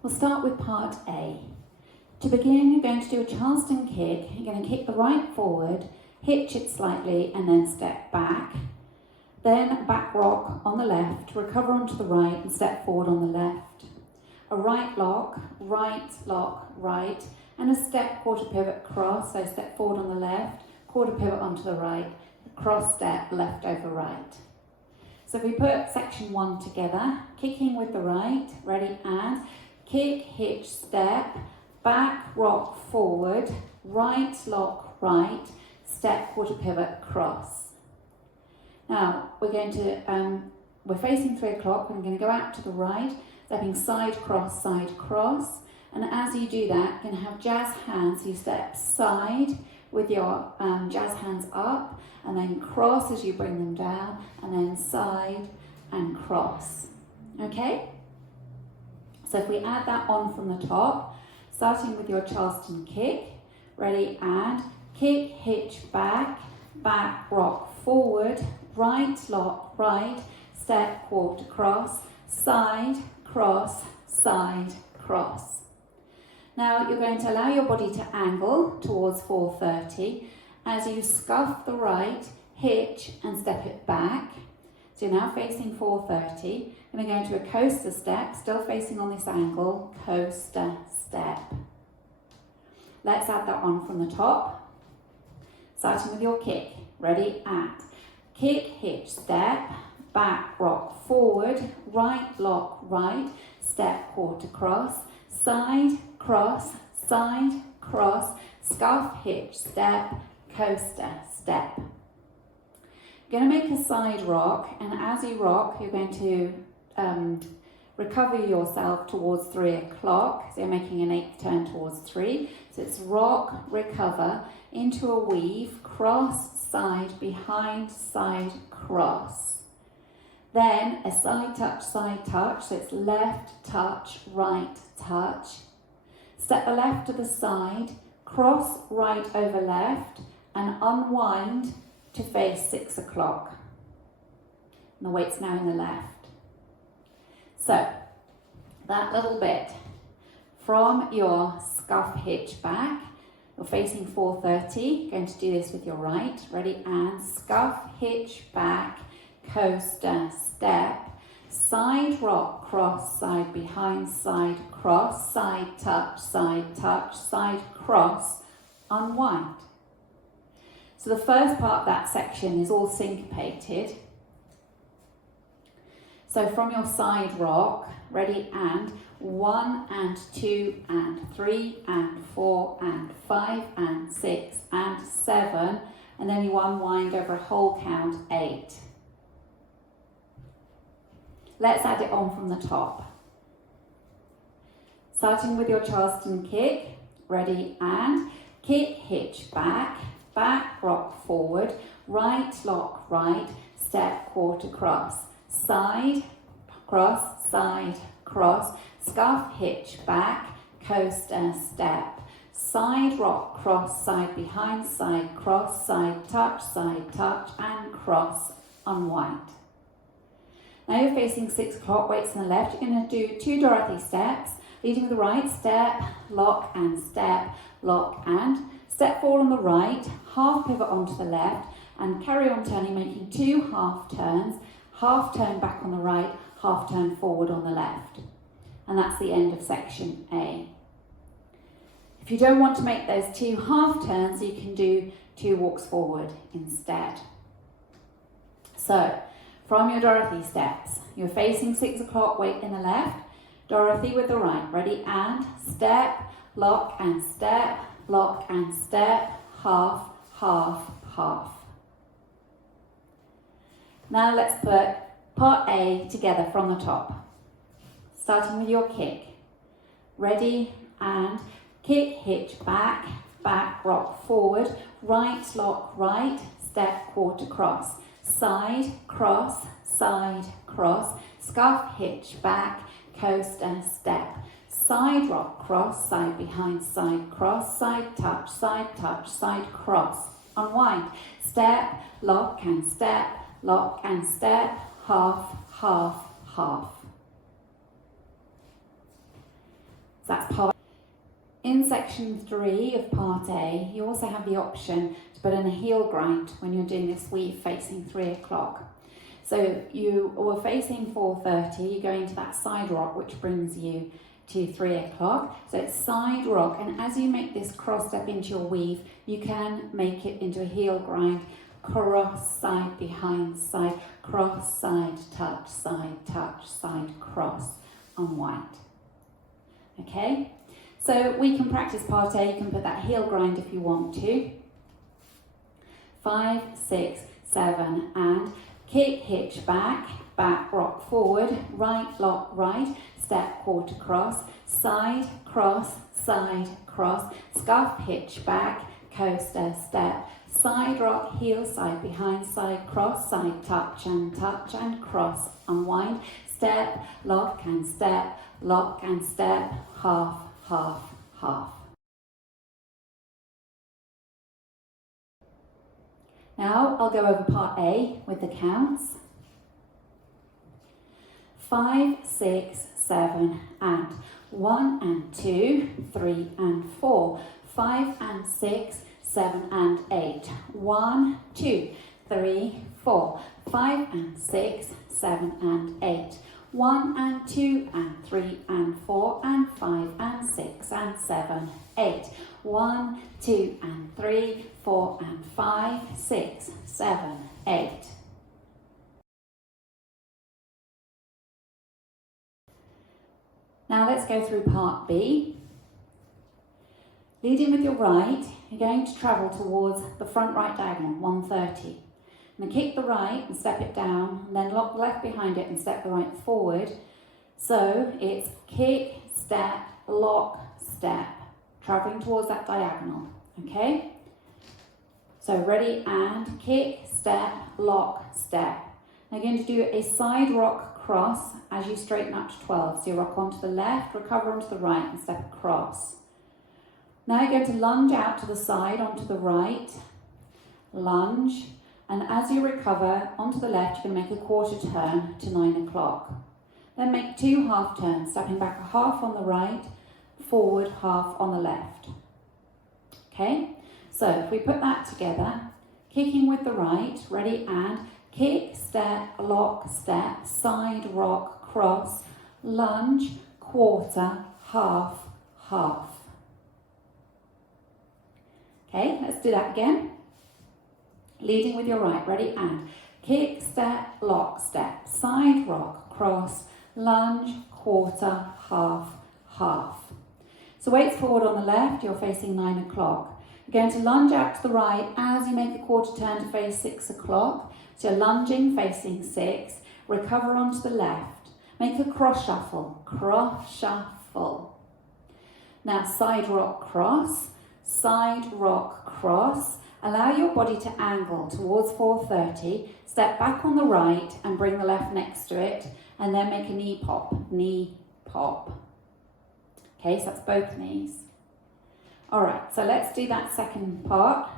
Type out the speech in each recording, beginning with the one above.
We'll start with part A. To begin, you're going to do a Charleston kick. You're going to kick the right forward, hitch it slightly, and then step back. Then back rock on the left, recover onto the right, and step forward on the left. A right, lock, right, and a step quarter pivot cross. So step forward on the left, quarter pivot onto the right, cross step left over right. So if we put section 1 together, kicking with the right, ready, and kick, hitch, step, back, rock, forward, right, lock, right, step, quarter pivot, cross. Now, we're facing 3 o'clock, we're going to go out to the right, stepping side, cross, and as you do that, you're going to have jazz hands, you step side with your jazz hands up, and then cross as you bring them down, and then side and cross, okay? So if we add that on from the top, starting with your Charleston kick, ready, and kick, hitch, back, rock, forward, right, lock, right, step, quarter, cross, side, cross, side, cross. Now you're going to allow your body to angle towards 4:30 as you scuff the right, hitch, and step it back. So you're now facing 4:30. You're going to go into a coaster step, still facing on this angle, coaster step. Let's add that on from the top. Starting with your kick. Ready, and kick, hitch, step, back, rock, forward, right, lock, right, step, quarter, cross, side, cross, scuff, hitch, step, coaster, step. You're going to make a side rock, and as you rock, you're going to recover yourself towards 3 o'clock. So you're making an 8th turn towards 3. So it's rock, recover, into a weave, cross, side, behind, side, cross. Then a side touch, so it's left touch, right touch. Step the left to the side, cross right over left, and unwind to face 6 o'clock. And the weight's now in the left. So, that little bit from your scuff hitch back, you're facing 4:30, going to do this with your right, ready, and scuff hitch back, coaster step, side rock, cross, side behind, side cross, side touch, side cross, unwind. So the first part of that section is all syncopated. So from your side rock, ready, and 1 and 2 and 3 and 4 and 5 and 6 and 7, and then you unwind over a whole count 8. Let's add it on from the top. Starting with your Charleston kick, ready, and kick, hitch, back, rock, forward, right, lock, right, step, quarter, cross, side, cross, scuff, hitch, back, coaster, step, side, rock, cross, side behind, side, cross, side touch, and cross, unwind. Now you're facing 6 o'clock, weights on the left. You're going to do 2 Dorothy steps, leading with the right, step, lock, and step forward on the right, half pivot onto the left, and carry on turning, making 2 half turns, half turn back on the right, half turn forward on the left. And that's the end of section A. If you don't want to make those 2 half turns, you can do 2 walks forward instead. So, from your Dorothy steps, you're facing 6 o'clock, weight in the left, Dorothy with the right, ready, and step, lock and step, half, half. Now let's put part A together from the top. Starting with your kick. Ready, and kick, hitch, back, rock, forward, right, lock, right, step, quarter, cross, side, cross, scuff, hitch, back, coaster, step, side rock, cross, side behind, side cross, side touch, side cross, unwind, step, lock and step, half. that's part. In section 3 of part A, you also have the option to put in a heel grind when you're doing this weave facing 3 o'clock. So you were facing 4:30, you're going to that side rock, which brings you to 3 o'clock. So it's side rock, and as you make this cross step into your weave, you can make it into a heel grind, cross, side, behind, side, cross, side, side, cross, unwind. Okay? So we can practice part A, you can put that heel grind if you want to. 5, 6, 7, and kick, hitch back, back, rock forward, right, lock, right, step, quarter cross, side, cross, scuff, hitch back, coaster, step, side rock, heel, side, behind, side, cross, side, touch and cross, unwind, step, lock and step, half, half, half. Now I'll go over part A with the counts. 5, 6, 7, and 1 and 2, 3 and 4, 5 and 6, 7 and 8, 1, 2, 3, 4, 5 and 6, 7 and 8, 1 and 2 and 3 and 4 and 5 and 6 and 7, 8, 1, 2 and 3, 4 and 5, 6, 7, 8. Now let's go through part B. Leading with your right, you're going to travel towards the front right diagonal, 130. And then kick the right and step it down, and then lock the left behind it and step the right forward. So it's kick, step, lock, step, traveling towards that diagonal, okay? So ready, and kick, step, lock, step. Now you're going to do a side rock cross as you straighten up to 12. So you rock onto the left, recover onto the right and step across. Now you're going to lunge out to the side onto the right, lunge, and as you recover onto the left, you're going to make a quarter turn to 9 o'clock. Then make 2 half turns, stepping back a half on the right, forward half on the left. Okay, so if we put that together, kicking with the right, ready, and kick, step, lock, step, side rock, cross, lunge, quarter, half, half. Okay, let's do that again. Leading with your right, ready, and kick, step, lock, step, side rock, cross, lunge, quarter, half, half. So weights forward on the left, you're facing 9 o'clock. You're going to lunge out to the right as you make the quarter turn to face 6 o'clock. So you're lunging, facing 6, recover onto the left. Make a cross shuffle, cross shuffle. Now side rock cross, side rock cross. Allow your body to angle towards 4:30, step back on the right and bring the left next to it, and then make a knee pop, knee pop. Okay, so that's both knees. All right, so let's do that second part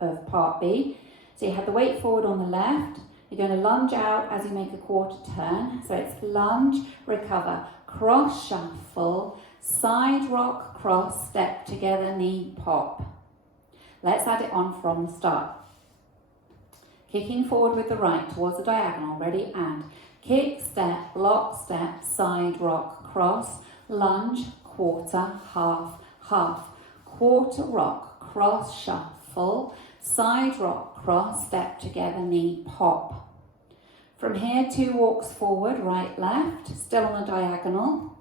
of part B. So you have the weight forward on the left, you're going to lunge out as you make a quarter turn. So it's lunge, recover, cross shuffle, side rock, cross, step together, knee pop. Let's add it on from the start. Kicking forward with the right towards the diagonal, ready, and kick, step, lock, step, side rock, cross, lunge, quarter, half, half, quarter rock, cross, shuffle, side rock, cross, step together, knee pop. From here, 2 walks forward, right, left, still on the diagonal,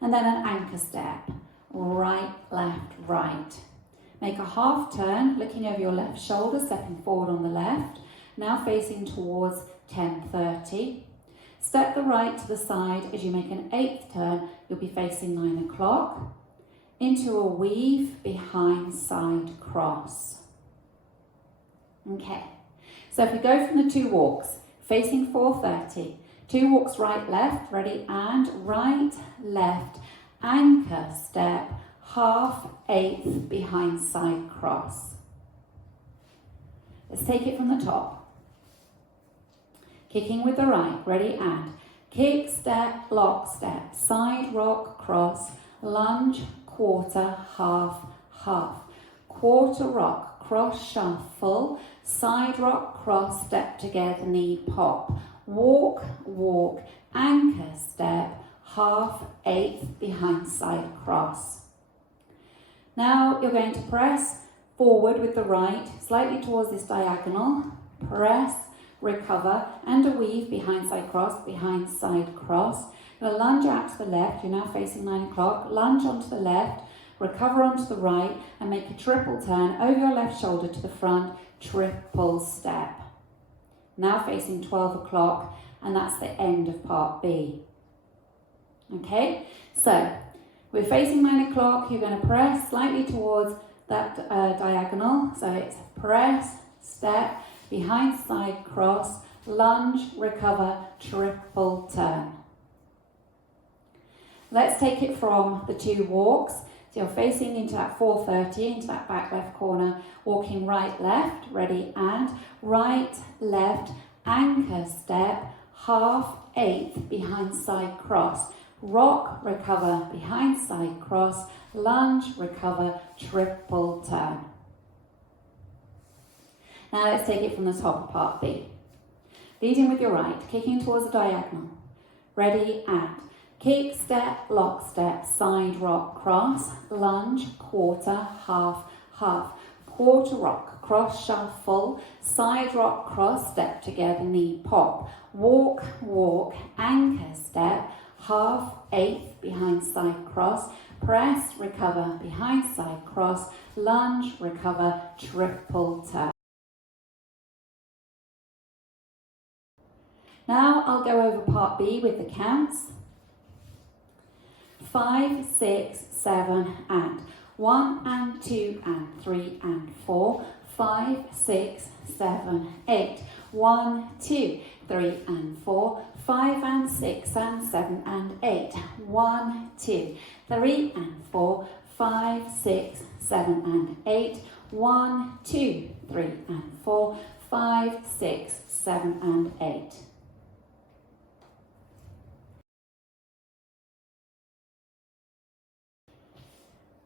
and then an anchor step, right, left, right. Make a half turn, looking over your left shoulder, stepping forward on the left, now facing towards 10:30. Step the right to the side as you make an 8th turn, you'll be facing 9 o'clock. Into a weave, behind, side, cross. Okay, so if we go from the 2 walks, facing 4:30, 2 walks right, left, ready, and right, left, anchor step, half, 8th, behind, side, cross. Let's take it from the top. Kicking with the right, ready, and kick, step, lock, step, side rock, cross, lunge, quarter, half, half. Quarter rock, cross shuffle, side rock, cross, step together, knee pop. Walk, walk, anchor step, half, eighth, behind side cross. Now you're going to press forward with the right, slightly towards this diagonal, press, recover, and a weave, behind side cross, behind side cross. Now lunge out to the left, you're now facing 9 o'clock, lunge onto the left, recover onto the right, and make a triple turn over your left shoulder to the front, triple step. Now facing 12 o'clock, and that's the end of part B. Okay, so we're facing 9 o'clock, you're going to press slightly towards that diagonal, so it's press, step, behind side cross, lunge, recover, triple turn. Let's take it from the 2 walks. So you're facing into that 430, into that back left corner, walking right, left, ready, and right, left, anchor step, half, eighth, behind side cross. Rock, recover, behind side cross, lunge, recover, triple turn. Now let's take it from the top of part B. Leading with your right, kicking towards the diagonal. Ready, and kick, step, lock, step, side rock, cross, lunge, quarter, half, half. Quarter rock, cross shuffle, side rock, cross, step together, knee pop. Walk, walk, anchor step, half, eighth, behind side cross. Press, recover, behind side cross, lunge, recover, triple turn. Now I'll go over part B with the counts. 5, 6, 7, and 1 and 2 and 3 and 4, 5, 6, 7, 8, 1, 2, 3 and 4, 5 and 6 and 7 and 8, 1, 2, 3 and 4, 5, 6, 7 and 8, 1, 2, 3 and 4, 5, 6, 7 and 8.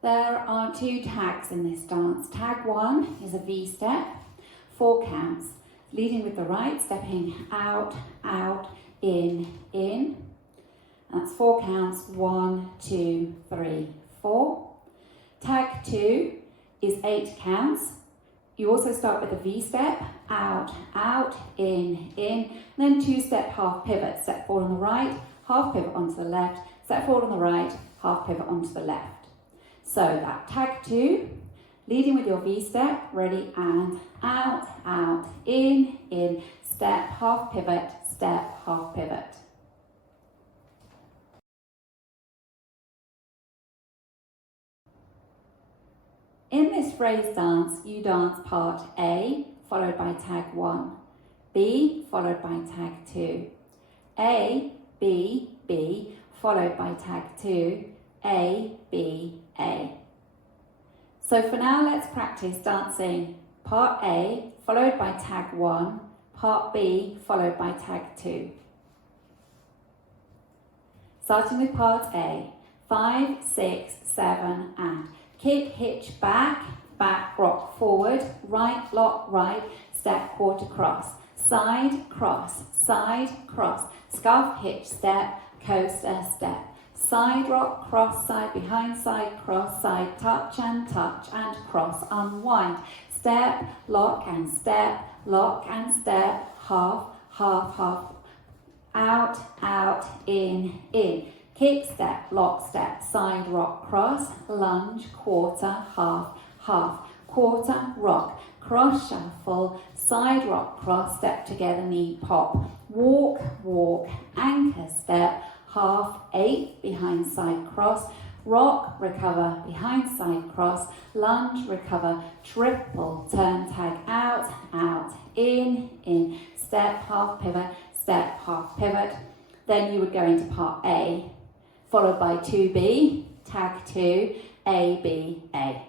There are 2 tags in this dance. Tag 1 is a V step, 4 counts. Leading with the right, stepping out, out, in. That's 4 counts, 1, 2, 3, 4. Tag 2 is 8 counts. You also start with a V step, out, out, in, then 2-step half pivot. Step forward on the right, half pivot onto the left, step forward on the right, half pivot onto the left. So that tag 2, leading with your V step, ready, and out, out, in, step, half pivot, step, half pivot. In this phrase dance, you dance part A, followed by tag 1, B, followed by tag 2, A, B, B, followed by tag 2, A, B, A. So for now, let's practice dancing part A, followed by tag 1, part B, followed by tag 2. Starting with part A, 5, 6, 7, and kick, hitch, back, back, rock, forward, right, lock, right, step, quarter, cross, side, cross, scarf, hitch, step, coaster, step. Side rock, cross, side, behind side, cross, side, touch, and cross, unwind. Step, lock, and step, half, half, half. Out, out, in. Kick, step, lock, step, side rock, cross, lunge, quarter, half, half. Quarter, rock, cross, shuffle, side rock, cross, step together, knee pop. Walk, walk, anchor step, half, eighth, behind side cross, rock, recover, behind side cross, lunge, recover, triple, turn, tag, out, out, in, step, half pivot, step, half pivot. Then you would go into part A, followed by 2B, tag 2, A, B, A.